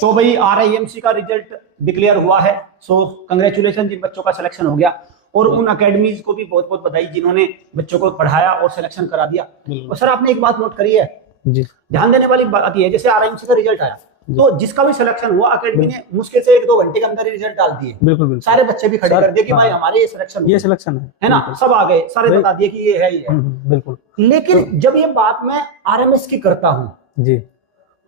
तो भाई RIMC का रिजल्ट डिक्लेयर हुआ है। सो कंग्रेचुलेशन, जिन बच्चों का सिलेक्शन हो गया, और उन अकेडमीज को भी बहुत बहुत बधाई जिन्होंने बच्चों को पढ़ाया और सिलेक्शन करा दिया। और सर आपने एक बात नोट करी है जी, ध्यान देने वाली बात ये है, जैसे RIMC का रिजल्ट आया तो जिसका भी सिलेक्शन हुआ अकेडमी ने मुश्किल से 1-2 घंटे के अंदर ही रिजल्ट डाल दिए। बिल्कुल बिल्कुल। सारे बच्चे भी खड़े कर दिए कि भाई हमारे ये सिलेक्शन है ना, सब आ गए, सारे बता दिए कि ये है ये है। बिल्कुल। लेकिन जब ये बात मैं RMS की करता हूँ जी,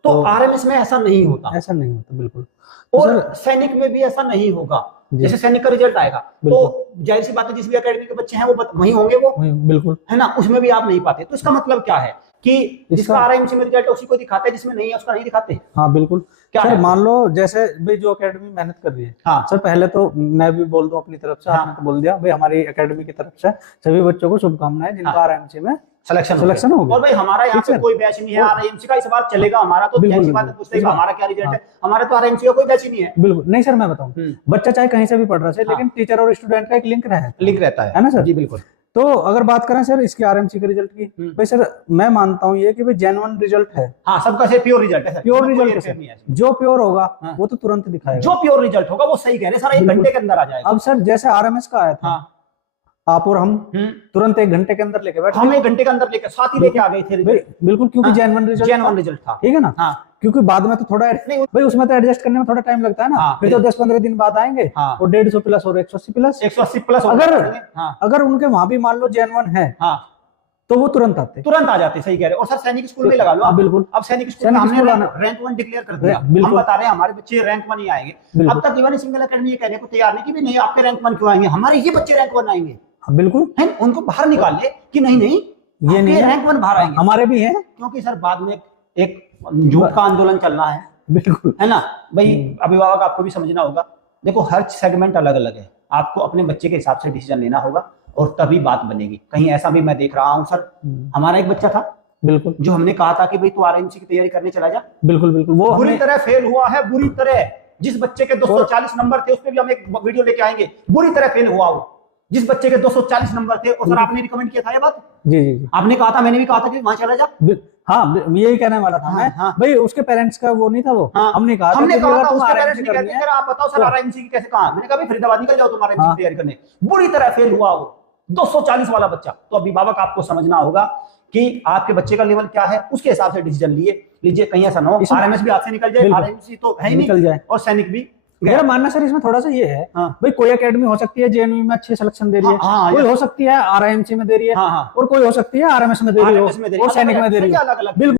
तो RMS में ऐसा नहीं होता, ऐसा नहीं होता बिल्कुल। और सैनिक में भी ऐसा नहीं होगा। जैसे सैनिक का रिजल्ट आएगा तो जाहिर सी बात है जिस भी अकेडमी के बच्चे हैं वो वहीं होंगे, वो बिल्कुल है ना, उसमें भी आप नहीं पाते। तो इसका मतलब क्या है कि जिसका RIMC में रिजल्ट है उसी को दिखाते हैं, जिसमें नहीं है उसका नहीं दिखाते। हाँ बिल्कुल। क्या सर है? मान लो जैसे भाई जो एकेडमी मेहनत कर रही है, हाँ सर पहले तो मैं भी बोल दूं अपनी तरफ से, आपने तो बोल दिया भाई, हमारी एकेडमी की तरफ से सभी बच्चों को शुभकामनाएं जिनका RIMC में सिलेक्शन हो गया। और भाई हमारा यहाँ पे कोई बैच नहीं है RIMC का, इस बार चलेगा हमारा, तो ऐसी बात पूछते हैं हमारा क्या रिजल्ट है, हमारा तो RIMC का कोई बैच ही नहीं है। बिल्कुल नहीं सर, मैं बताऊं, बच्चा चाहे कहीं से भी पढ़ रहा है लेकिन टीचर और स्टूडेंट का एक लिंक रहता है ना सर? जी बिल्कुल। तो अगर बात करें सर इसके RIMC के रिजल्ट की, भाई सर मैं मानता हूँ ये कि भाई जेन्युइन रिजल्ट है। हाँ, सबका से प्योर रिजल्ट है सर, प्योर रिजल्ट है। जो प्योर होगा वो तो तुरंत दिखाएगा। जो प्योर रिजल्ट होगा वो सही कह रहे हैं सर, 1 घंटे के अंदर आ जाएगा। अब सर जैसे RMS का आया था, आप और हम तुरंत 1 घंटे के अंदर लेके बैठे, हम 1 घंटे के अंदर लेके साथ ही लेके आ गए थे बिल्कुल, क्योंकि जेन्युइन रिजल्ट था, ठीक है ना? क्योंकि बाद में तो थोड़ा नहीं भाई, उसमें तो एडजस्ट करने में थोड़ा टाइम लगता है ना, फिर तो 10-15 दिन बाद आएंगे और 150 प्लस और 180 प्लस। अगर उनके वहां भी मान लो जेन्युइन है तो वो तुरंत आ जाते। सही कह रहे हैं। और सर सैनिक स्कूल में लगा लो। बिल्कुल। अब सैनिक स्कूल में हमने रैंक 1 डिक्लेयर कर दिया, हम बता रहे हैं हमारे बच्चे रैंक 1 ही आएंगे। अब तक इवन सिंगल अकेडमी ये कहने को तैयार नहीं कि भी नहीं आपके रैंक 1 क्यों आएंगे, हमारे ये बच्चे रैंक 1 आएंगे। बिल्कुल है, उनको बाहर निकाल ले कि नहीं ये नहीं रैंक 1 बाहर आएंगे, हमारे भी हैं। क्योंकि सर बाद में एक झूठ का आंदोलन चलना है। बिल्कुल है ना भाई, अभिभावक आपको भी समझना होगा। देखो हर सेगमेंट अलग अलग है, आपको अपने बच्चे के हिसाब से डिसीजन लेना होगा और तभी बात बनेगी। कहीं ऐसा भी मैं देख रहा हूँ सर, हमारा एक बच्चा था बिल्कुल जो हमने कहा था कि भाई तू RIMC की तैयारी करने चला जा, बिल्कुल वो बुरी तरह फेल हुआ है, बुरी तरह। जिस बच्चे के 240 नंबर थे उस पर भी हम एक वीडियो लेके आएंगे, बुरी तरह फेल हुआ वो, जिस बच्चे के 240 नंबर थे। और सर आपने रिकमेंड किया था ये बात, जी आपने कहा था, मैंने भी कहा था कि वहां चला जा। हाँ यही कहने वाला था मैं। भाई उसके पेरेंट्स का वो नहीं था, वो हमने कहा था उसके पेरेंट्स ने कहते हैं आप बताओ सर RIMC की कैसे कहा। मैंने कहा भाई फरीदाबाद निकल जाओ तुम RIMC की तैयारी करने। बुरी तरह फेल हुआ वो 240 वाला बच्चा। तो अभिभावक आपको समझना होगा कि आपके बच्चे का लेवल क्या है, उसके हिसाब से डिसीजन लीजिए। कहीं ऐसा ना हो RMS भी आपसे निकल जाए, RIMC तो है ही नहीं, और सैनिक भी। मेरा मानना सर इसमें थोड़ा सा ये है, भाई कोई एकेडमी हो सकती है JNU में अच्छे सिलेक्शन दे रही है, कोई हो सकती है RIMC में दे रही है, और कोई हो सकती है RMS में दे रही है और सैनिक में दे रही है। बिल्कुल।